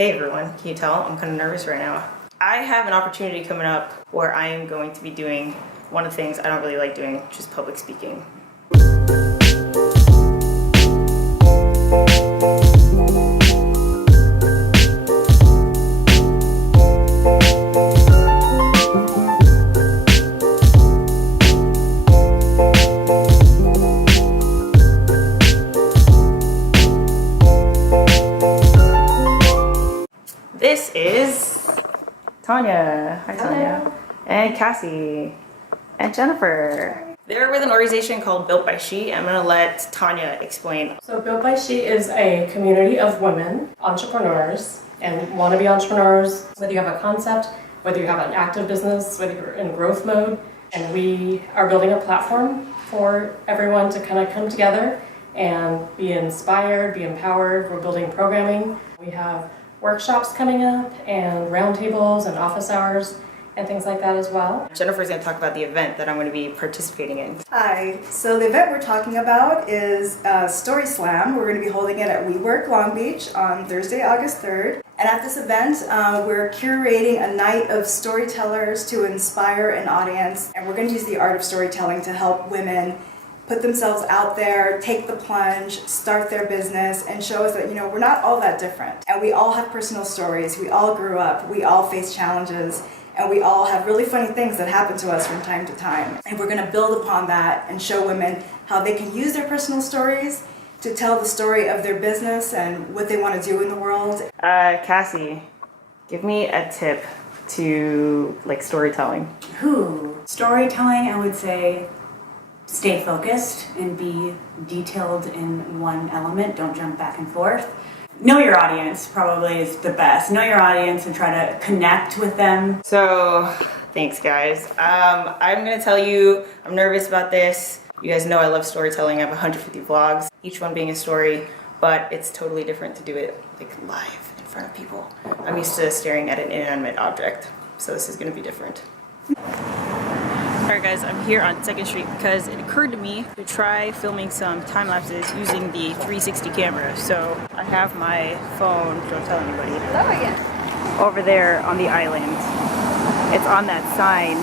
Hey everyone, can you tell? I'm kind of nervous right now. I have an opportunity coming up where I am going to be doing one of the things I don't really like doing, which is public speaking. This is Tanya. Hi Tanya. And Cassie. And Jennifer. They're with an organization called Built by She. I'm going to let Tanya explain. So Built by She is a community of women, entrepreneurs, and wannabe entrepreneurs. Whether you have a concept, whether you have an active business, whether you're in growth mode. And we are building a platform for everyone to kind of come together and be inspired, be empowered. We're building programming. We have workshops coming up and roundtables and office hours and things like that as well. Jennifer's going to talk about the event that I'm going to be participating in. Hi, so the event we're talking about is Story Slam. We're going to be holding it at WeWork Long Beach on Thursday, August 3rd. And at this event, we're curating a night of storytellers to inspire an audience. And we're going to use the art of storytelling to help women put themselves out there, take the plunge, start their business, and show us that, you know, we're not all that different. And we all have personal stories. We all grew up. We all face challenges. And we all have really funny things that happen to us from time to time. And we're going to build upon that and show women how they can use their personal stories to tell the story of their business and what they want to do in the world. Cassie, give me a tip to storytelling. Storytelling, I would say stay focused and be detailed in one element. Don't jump back and forth. Know your audience probably is the best. Know your audience and try to connect with them. So, thanks guys. I'm going to tell you, I'm nervous about this. You guys know I love storytelling. I have 150 vlogs, each one being a story, but it's totally different to do it live in front of people. I'm used to staring at an inanimate object, so this is going to be different. Alright guys, I'm here on 2nd Street because it occurred to me to try filming some time lapses using the 360 camera. So I have my phone, don't tell anybody, over there on the island. It's on that sign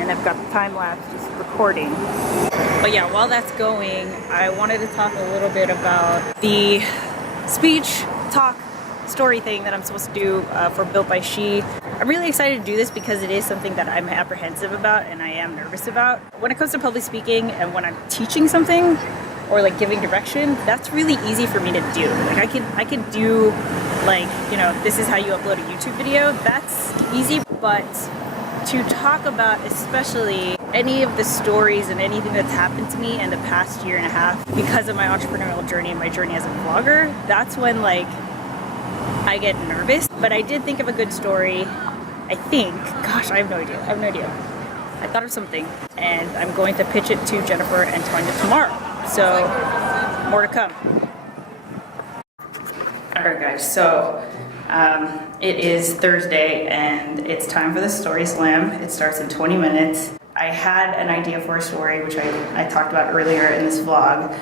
and I've got the time lapse just recording. But yeah, while that's going, I wanted to talk a little bit about the speech, talk, story thing that I'm supposed to do for Built by She. I'm really excited to do this because it is something that I'm apprehensive about and I am nervous about. When it comes to public speaking and when I'm teaching something or giving direction, that's really easy for me to do. I could do this is how you upload a YouTube video. That's easy, but to talk about especially any of the stories and anything that's happened to me in the past year and a half because of my entrepreneurial journey and my journey as a vlogger, that's when I get nervous. But I did think of a good story. I think, gosh, I have no idea. I thought of something and I'm going to pitch it to Jennifer and Tanya tomorrow. So, more to come. Alright guys, so it is Thursday and it's time for the Story Slam. It starts in 20 minutes. I had an idea for a story, which I talked about earlier in this vlog,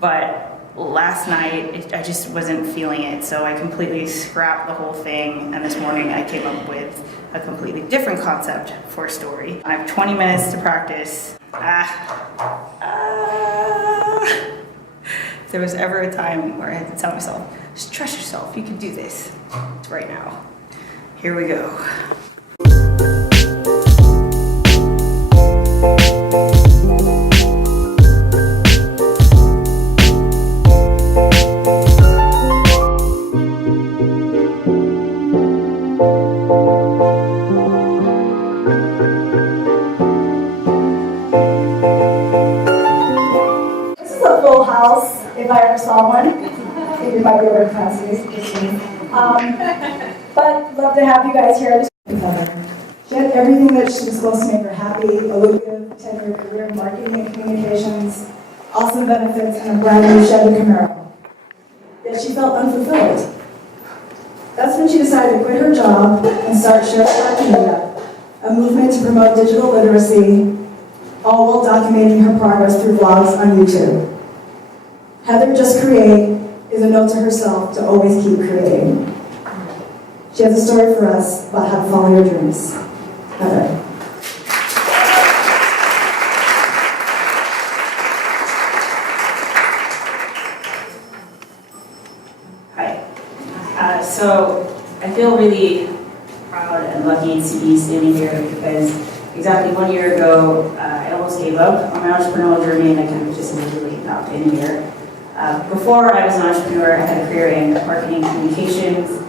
but last night, I just wasn't feeling it, so I completely scrapped the whole thing, and this morning I came up with a completely different concept for a story. I have 20 minutes to practice. If there was ever a time where I had to tell myself, just trust yourself, you can do this. It's right now. Here we go. If I ever saw one, it might be over capacity. But love to have you guys here. She had everything that she was supposed to make her happy: a lucrative 10-year career in marketing and communications, awesome benefits, and a brand new Chevy Camaro. Yet she felt unfulfilled. That's when she decided to quit her job and start Sharespark Media, a movement to promote digital literacy, all while documenting her progress through vlogs on YouTube. HeatherJustCreate is a note to herself to always keep creating. She has a story for us about how to follow your dreams. Heather. Hi. So I feel really proud and lucky to be standing here because exactly 1 year ago, I almost gave up on my entrepreneurial journey and I kind of just immediately hopped in here. Before I was an entrepreneur, I had a career in marketing communications.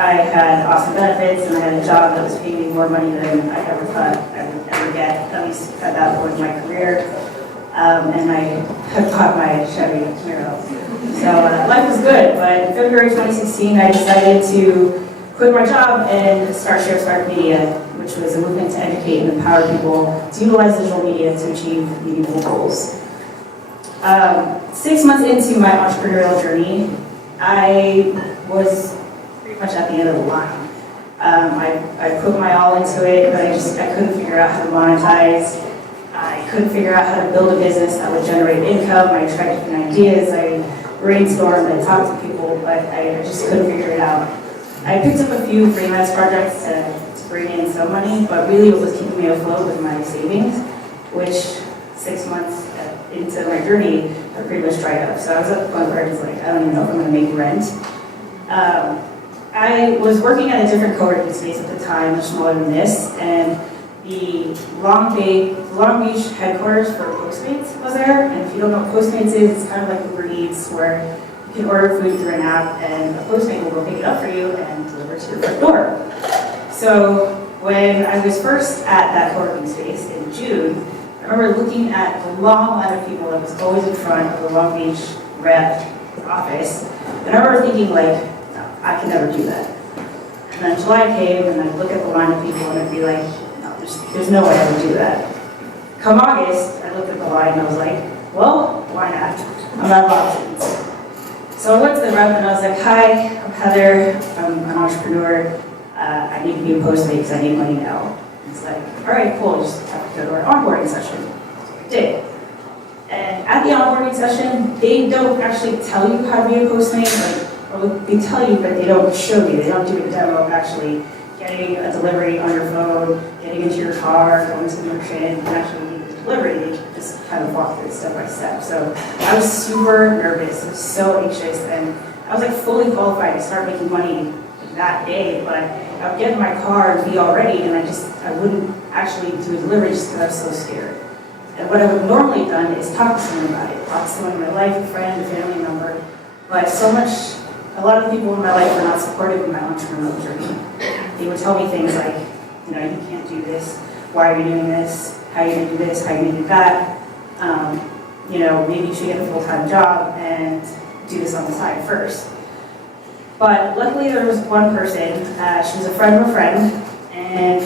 I had awesome benefits and I had a job that was paying me more money than I ever thought I would ever get, at least at that point in my career. And I had bought my Chevy Camaro. So life was good, but in February 2016, I decided to quit my job and start Sharespark Media, which was a movement to educate and empower people to utilize digital media to achieve meaningful goals. 6 months into my entrepreneurial journey, I was pretty much at the end of the line. I put my all into it, but I couldn't figure out how to monetize. I couldn't figure out how to build a business that would generate income. I tried different ideas. I brainstormed and talked to people, but I just couldn't figure it out. I picked up a few freelance projects to bring in some money, but really what was keeping me afloat was my savings, which 6 months into my journey, I pretty much dried up. So I was at the point where I was like, I don't even know if I'm going to make rent. I was working at a different co-working space at the time, much smaller than this, and the Long Beach headquarters for PostMates was there. And if you don't know what PostMates is, it's kind of like Uber Eats, where you can order food through an app and a Postmate will go pick it up for you and deliver it to your front door. So when I was first at that co-working space in June, I remember looking at the long line of people that was always in front of the Long Beach rep office, and I remember thinking, like, no, I can never do that. And then July came, and I'd look at the line of people, and I'd be like, no, there's no way I would do that. Come August, I looked at the line, and I was like, well, why not? I'm out of options. So I went to the rep, and I was like, hi, I'm Heather, I'm an entrepreneur, I need to be a Postmate because I need money now. It's like, all right, cool, just have to go to our onboarding session. That's what I did. And at the onboarding session, they don't actually tell you how to be a Postmate, or they tell you, but they don't show you. They don't do a demo of actually getting a delivery on your phone, getting into your car, going to the merchant, and actually getting the delivery. They just kind of walk through it step by step. So I was super nervous, I was so anxious, and I was like fully qualified to start making money that day, but I would get in my car and be all ready, and I wouldn't actually do a delivery just because I was so scared. And what I would normally have done is talk to someone about it, talk to someone in my life, a friend, a family member, but a lot of people in my life were not supportive of my entrepreneurial journey. They would tell me things like, you know, you can't do this, why are you doing this, how are you going to do this, how are you going to do that, you know, maybe you should get a full-time job and do this on the side first. But luckily there was one person, she was a friend of a friend, and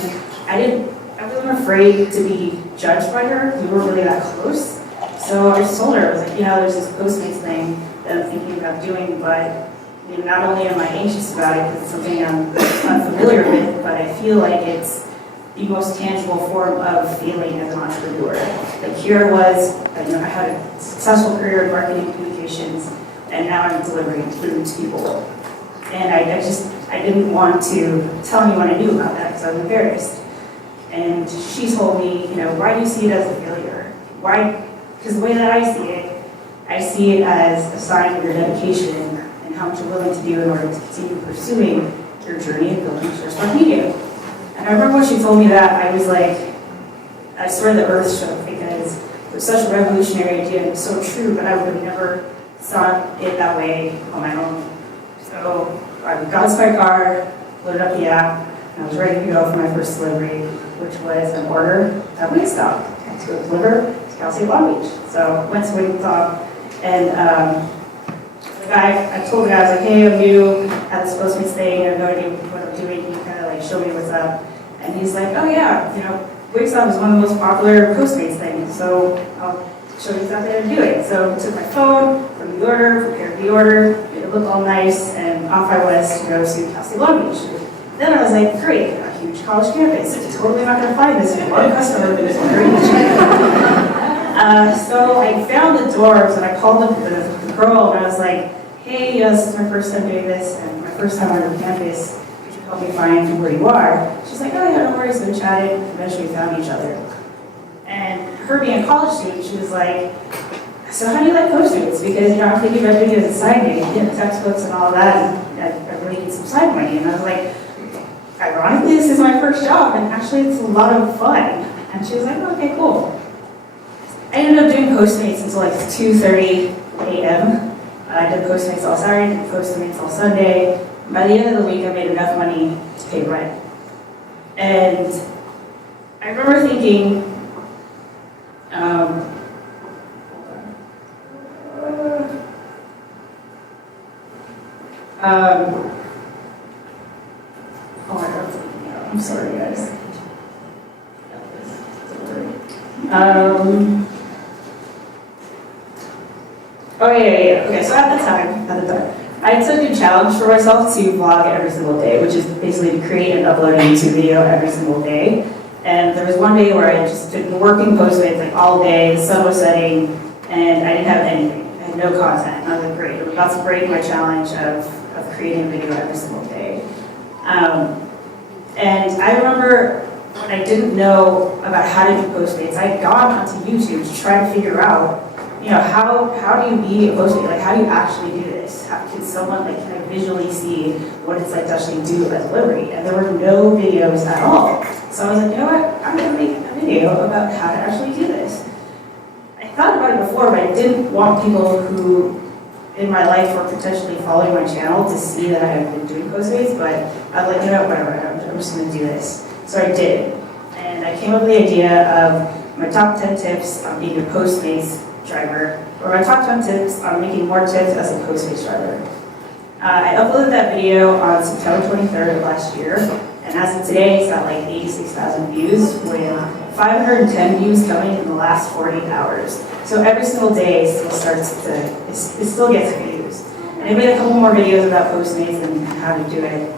I wasn't afraid to be judged by her. We weren't really that close. So I just told her, I was like, you know, there's this Postmates thing that I'm thinking about doing, but you know, not only am I anxious about it because it's something I'm unfamiliar with, but I feel like it's the most tangible form of feeling as an entrepreneur. Like here I was, you know, I had a successful career in marketing and communications, and now I'm delivering food to people. And I didn't want to tell anyone I knew about that because I was embarrassed. And she told me, you know, why do you see it as a failure? Why? Because the way that I see it as a sign of your dedication and how much you're willing to do in order to continue pursuing your journey of building Sharespark Media. And I remember when she told me that, I was like, I swear the earth shook because it was such a revolutionary idea and it was so true, but I would have never saw it that way on my own. So I got into my car, loaded up the app, and I was ready to go for my first delivery, which was an order at Wingstop to go deliver to Kelsey Long Beach. So went to Wingstop, and I told the guy, I was like, hey, I'm new at this Postmates thing, I have no idea what I'm doing, can you kind of like show me what's up? And he's like, oh yeah, you know, Wingstop is one of the most popular Postmates things, so I'll show you something to do it. So I took my phone from the order, prepared the order, made it look all nice, and off I was to go to Kelsey Long Beach. Then I was like, great, a huge college campus. Totally not going to find this one customer who's ordering each So I found the doors and I called the girl and I was like, hey, this is my first time doing this, and my first time on campus, could you help me find where you are? She's like, oh yeah, no worries, we chatted, eventually we found each other. And her being a college student, she was like, so how do you like Postmates? Because, I'm thinking about doing it as a side gig, textbooks and all of that, and I really need some side money. And I was like, ironically, this is my first job, and actually it's a lot of fun. And she was like, oh, okay, cool. I ended up doing Postmates until like 2:30 a.m. I did Postmates all Saturday, did Postmates all Sunday. By the end of the week, I made enough money to pay rent. And I remember thinking, oh my God, I'm sorry guys. Oh yeah. Okay, so at the time, I took a challenge for myself to vlog every single day, which is basically to create and upload a YouTube video every single day. And there was one day where I just been working Postmates like all day, the sun was setting, and I didn't have anything. I had no content. And I was like, great, I'm about to break my challenge of creating a video every single day. And I remember when I didn't know about how to do Postmates, I had gone onto YouTube to try to figure out, how do you be a Postmate? Like, how do you actually do this? How can someone, can I visually see what it's like to actually do a delivery? And there were no videos at all. So I was like, you know what? I'm going to make a video about how to actually do this. I thought about it before, but I didn't want people who in my life were potentially following my channel to see that I had been doing Postmates, but I was like, whatever, I'm just going to do this. So I did. And I came up with the idea of my top 10 tips on being a Postmates driver, or my top 10 tips on making more tips as a Postmates driver. I uploaded that video on September 23rd of last year, and as of today, it's got like 86,000 views, with 510 views coming in the last 48 hours. So every single day it still gets views. And I made a couple more videos about Postmates and how to do it.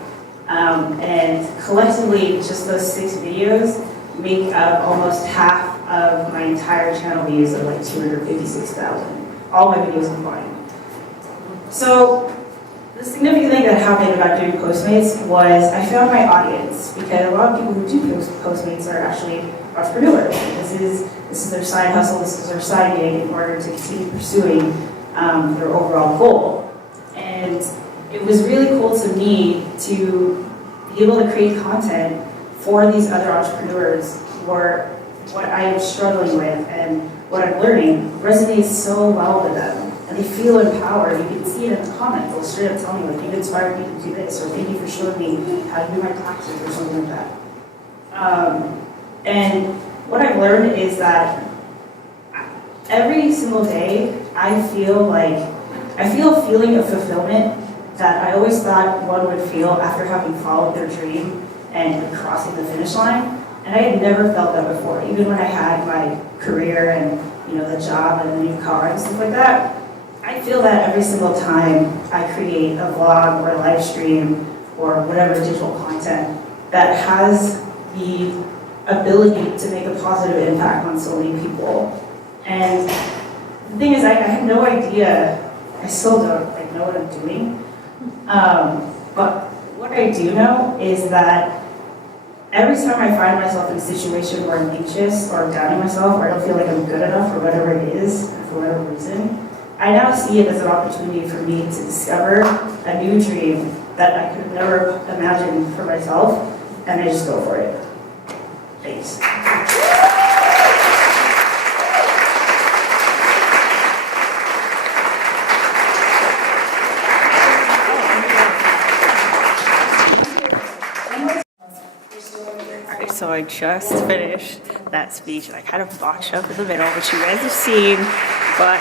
And collectively, just those 6 videos make up almost half of my entire channel views of like 256,000. All my videos combined. So the significant thing that happened about doing Postmates was I found my audience, because a lot of people who do Postmates are actually entrepreneurs. This is their side hustle, this is their side gig in order to continue pursuing their overall goal. And it was really cool to me to be able to create content for these other entrepreneurs where what I am struggling with and what I'm learning resonates so well with them. And they feel empowered. You can see it in the comments. They'll straight up tell me, like, you've inspired me to do this, or thank you for showing me how to do my taxes, or something like that. And what I've learned is that every single day, I feel a feeling of fulfillment that I always thought one would feel after having followed their dream and crossing the finish line. And I had never felt that before, even when I had my career and the job and the new car and stuff like that. I feel that every single time I create a vlog or a live stream or whatever digital content that has the ability to make a positive impact on so many people. And the thing is, I have no idea, I still don't know what I'm doing. But what I do know is that every time I find myself in a situation where I'm anxious or doubting myself, or I don't feel like I'm good enough or whatever it is, for whatever reason, I now see it as an opportunity for me to discover a new dream that I could have never imagined for myself, and I just go for it. Thanks. So I just finished that speech, and I kind of botched up in the middle, which you guys have seen, but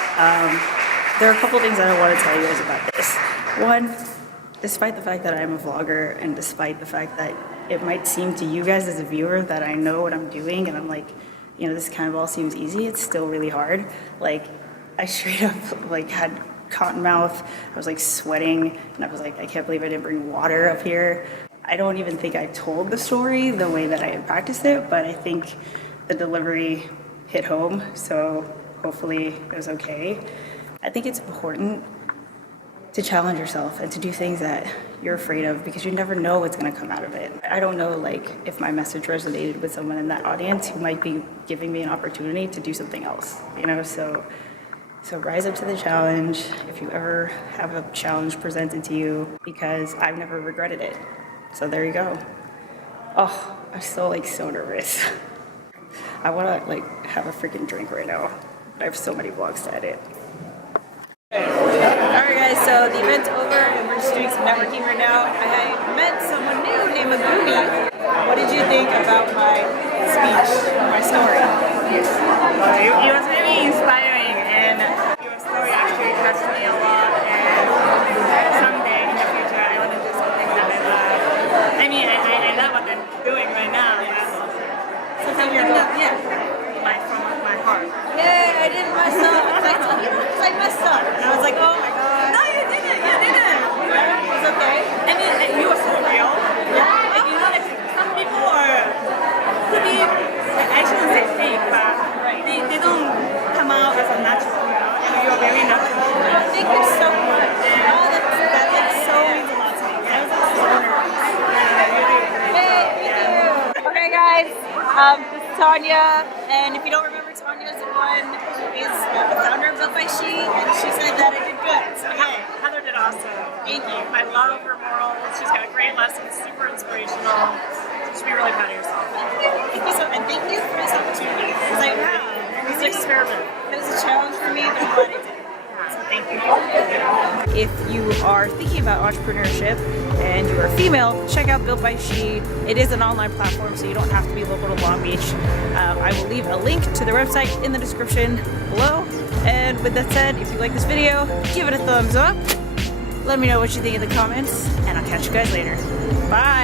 there are a couple things that I want to tell you guys about this. One, despite the fact that I'm a vlogger, and despite the fact that it might seem to you guys as a viewer that I know what I'm doing, and I'm like, this kind of all seems easy, it's still really hard. Like, I straight up had cotton mouth, I was sweating, and I was like, I can't believe I didn't bring water up here. I don't even think I told the story the way that I had practiced it, but I think the delivery hit home, so hopefully it was okay. I think it's important to challenge yourself and to do things that you're afraid of because you never know what's going to come out of it. I don't know like if my message resonated with someone in that audience who might be giving me an opportunity to do something else, you know, so rise up to the challenge if you ever have a challenge presented to you, because I've never regretted it. So there you go. Oh, I'm still like so nervous. I want to like have a freaking drink right now. I have so many vlogs to edit. Alright guys, so the event's over and we're just doing some networking right now. I met someone new named Gumi. What did you think about my speech, my story? It was very inspiring, and your story actually touched me a lot, and someday in the future I want to do something that I love. I mean, I love what I'm doing right now. Something that, from my heart. Yay, I didn't mess up. I messed up. And I was like, oh my god. No, you didn't. It's okay. I mean, you were so real. Yeah. And you know, like, some people could be, I shouldn't say fake, but they don't come out as a natural. And you're very natural. Thank you so much. Oh, that like so means a lot to me. I was like so nervous. Hey, thank you. Okay guys, this is Tanya, and if you don't remember, Tanya's the one who is the founder of Built by She, and she said that I did good. So hey, Heather did awesome. thank you. I love her morals. She's got great lessons, super inspirational. You should be really proud of yourself. Thank you so, and thank you for this opportunity. Because like, wow, It's an experiment. it was a challenge for me, but I'm glad I did it. So thank you. If you are thinking about entrepreneurship and you are female, check out Built by She. It is an online platform, so you don't have to be local to Long Beach. I will leave a link to their website in the description below. And with that said, if you like this video, give it a thumbs up. Let me know what you think in the comments, and I'll catch you guys later. Bye!